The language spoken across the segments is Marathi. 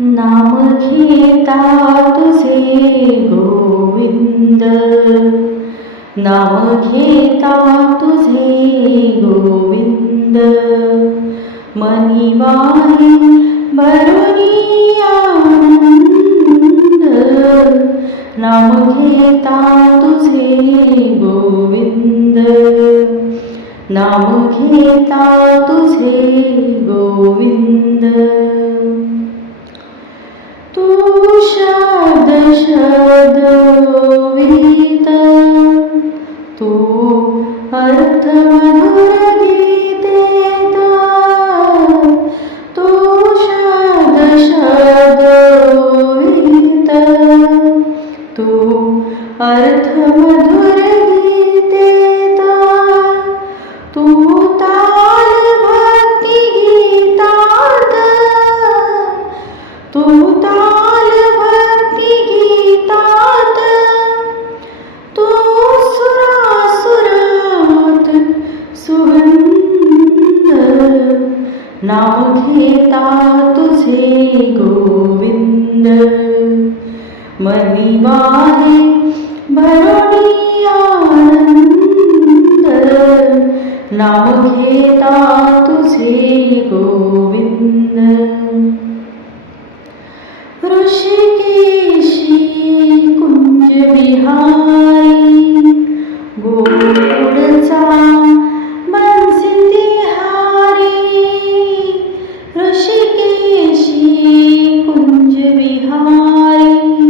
नाम घेता तुझे गोविंद, नाम घेता तुझे गोविंद, मनी वाहे भरुनी आनंद. नाम घेता तुझे गोविंद, नाम घेता तुझे गोविंद. तू शब्द शब्दोवित, तू अर्थ मधुर गीतेत. तू शब्द शब्दोवित, तू अर्थ मधुर गीतेत. तू ताल भक्ती गीतात, तू ताल भक्ती गीतात. तू सुरासुरात सुगंध. नाम घेता तुझे गोविंद, मनी वाहे भरुनी आनंद. नाम घेता तुझे गोविंद. ऋषिकेशी कुंज विहारी, गोकुळचा बंसी हारी. ऋषिकेशी कुंज विहारी,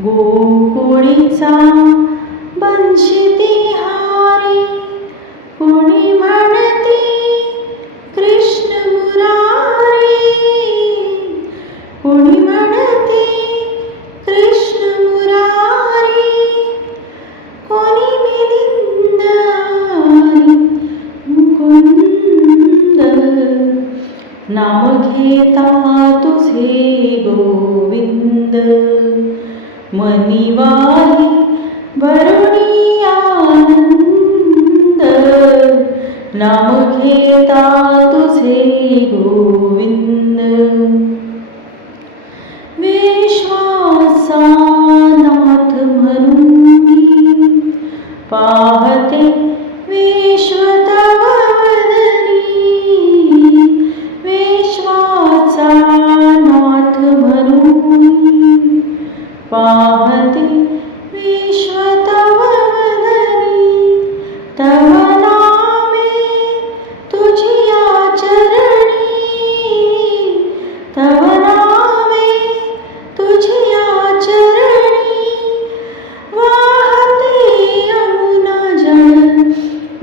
गोकुळीचा बंशी हारी. कोणी म्हणते कृष्ण मुरारी, कोणी म्हणते कृष्ण मुरारी. कोणी मिलिंद मुकुंद. नाम घेता तुझे गोविंद, मनी वाहे भरुनी आनंद. नाम घेता तुझे गोविंद. विश्वासानाथ म्हणून पाहते विश्व तव वदनी. विश्वाचा नाथ म्हणून पाहते विश्व तव वदनी. तव नामे तुझी आचरणी, तव नामे तुझी आचरणी. वाहते यमुना जल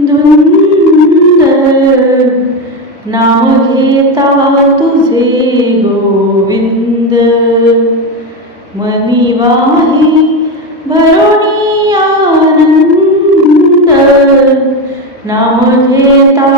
धुंद. नाम घेता तुझे गोविंद, मनी वाहे भरुनी आनंद. नाम घेता